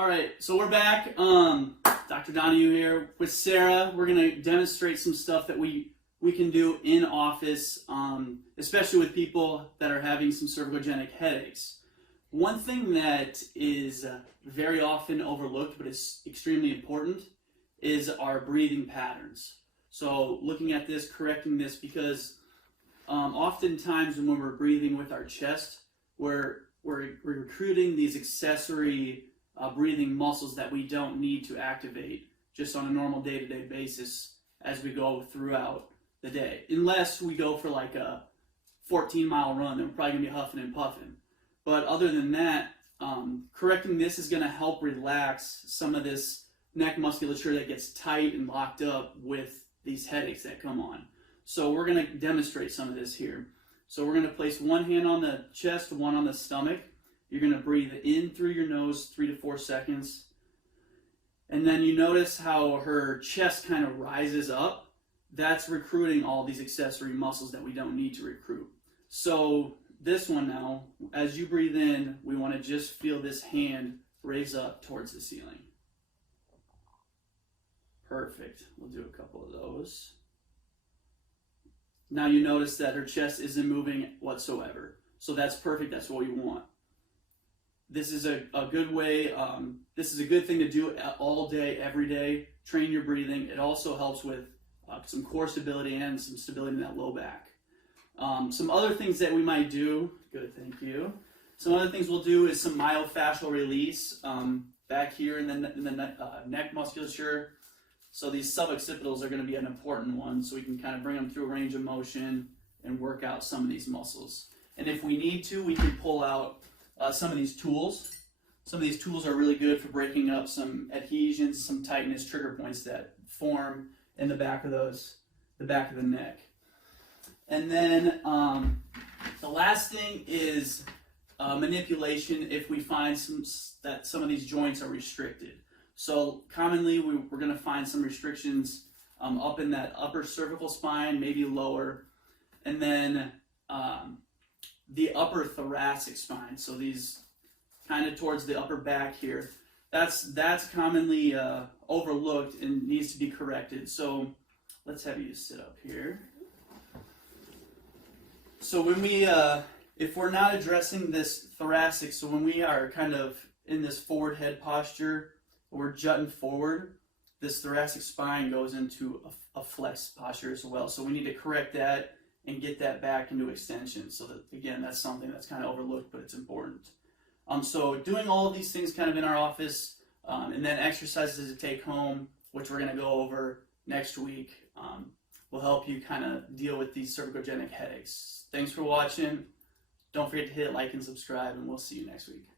All right, so we're back. Dr. Donahue here with Sarah. We're going to demonstrate some stuff that we can do in office, especially with people that are having some cervicogenic headaches. One thing that is very often overlooked, but is extremely important, is our breathing patterns. So looking at this, correcting this, because oftentimes when we're breathing with our chest, we're recruiting these accessory breathing muscles that we don't need to activate just on a normal day-to-day basis as we go throughout the day. Unless we go for like a 14-mile run, then we're probably going to be huffing and puffing. But other than that, correcting this is going to help relax some of this neck musculature that gets tight and locked up with these headaches that come on. So we're going to demonstrate some of this here. So we're going to place one hand on the chest, one on the stomach. You're going to breathe in through your nose 3 to 4 seconds. And then you notice how her chest kind of rises up. That's recruiting all these accessory muscles that we don't need to recruit. So this one now, as you breathe in, we want to just feel this hand raise up towards the ceiling. Perfect. We'll do a couple of those. Now you notice that her chest isn't moving whatsoever. So that's perfect. That's what we want. This is a good way, this is a good thing to do all day, every day. Train your breathing. It also helps with some core stability and some stability in that low back. Some other things that we might do, good, thank you. Some other things we'll do is some myofascial release back here in the neck musculature. So these suboccipitals are going to be an important one, so we can kind of bring them through a range of motion and work out some of these muscles. And if we need to, we can pull out some of these tools. Some of these tools are really good for breaking up some adhesions, some tightness trigger points that form in the back of the neck. And then the last thing is manipulation if we find that some of these joints are restricted. So commonly we're going to find some restrictions up in that upper cervical spine, maybe lower, and then the upper thoracic spine. So these kind of towards the upper back here. That's commonly overlooked and needs to be corrected. So let's have you sit up here. So when we, if we're not addressing this thoracic, so when we are kind of in this forward head posture, we're jutting forward, this thoracic spine goes into a flex posture as well. So we need to correct that and get that back into extension. So that, again, that's something that's kind of overlooked, but it's important. So doing all of these things kind of in our office, and then exercises to take home, which we're going to go over next week, will help you kind of deal with these cervicogenic headaches. Thanks for watching. Don't forget to hit like and subscribe, and we'll see you next week.